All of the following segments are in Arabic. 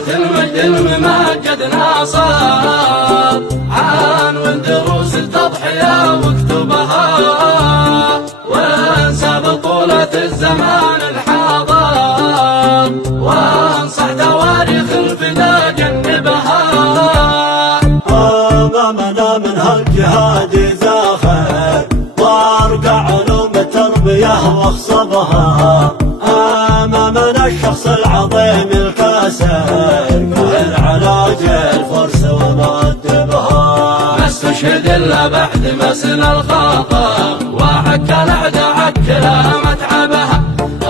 بطولة المجد الممجد ناصر، عنوان دروس التضحية واكتبها، وانسى بطولة الزمان الحاضر، وانصح تواريخ الفدا جنبها. أمامنا من هالجهاد زاخر، وارقع علوم التربية واخصبها، أمامنا الشخص العظيم الكاسر، قاهر على جيل فرس ومؤدبها. ما استشهد إلا بعد مسن الخاطر، وحك الأعداء عكلا متعبها،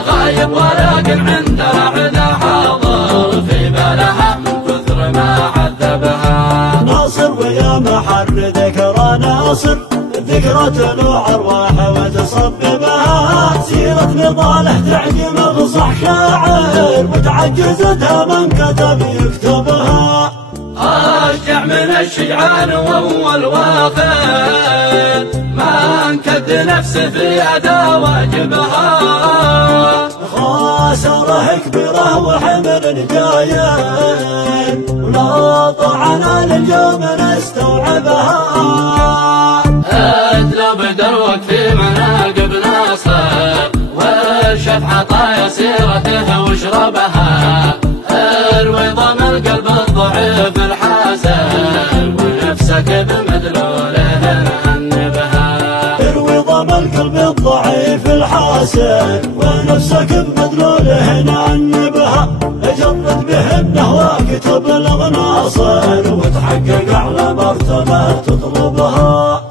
غايب ولكن عند الأعداء حاضر، في بالها من كثر ما عذبها. ناصر ويا محر ذكرى ناصر، ذكرى تلوع أرواح وتصببها، سيرة نضاله تعجب بصح شاعر، وتعجزتها من كتب يكتبها. أشجع من الشجعان وأول واخر، ما انكد نفسه في أداء واجبها. خاسره كبيره وحمل جاين، ولا طعنا للجوم نستوعبها. ادلوا بدروك في مناقب ناصر، وارشف عطايا سيرته واشربها، اروي ضم القلب الضعيف الحاسر، ونفسك بمدلوله نأنبها. اروي ضم القلب الضعيف الحاسر، ونفسك بمدلوله نأنبها. جرد بهمه واكتب الغناصر، وتحقق اعلى مرتبه تطلبها.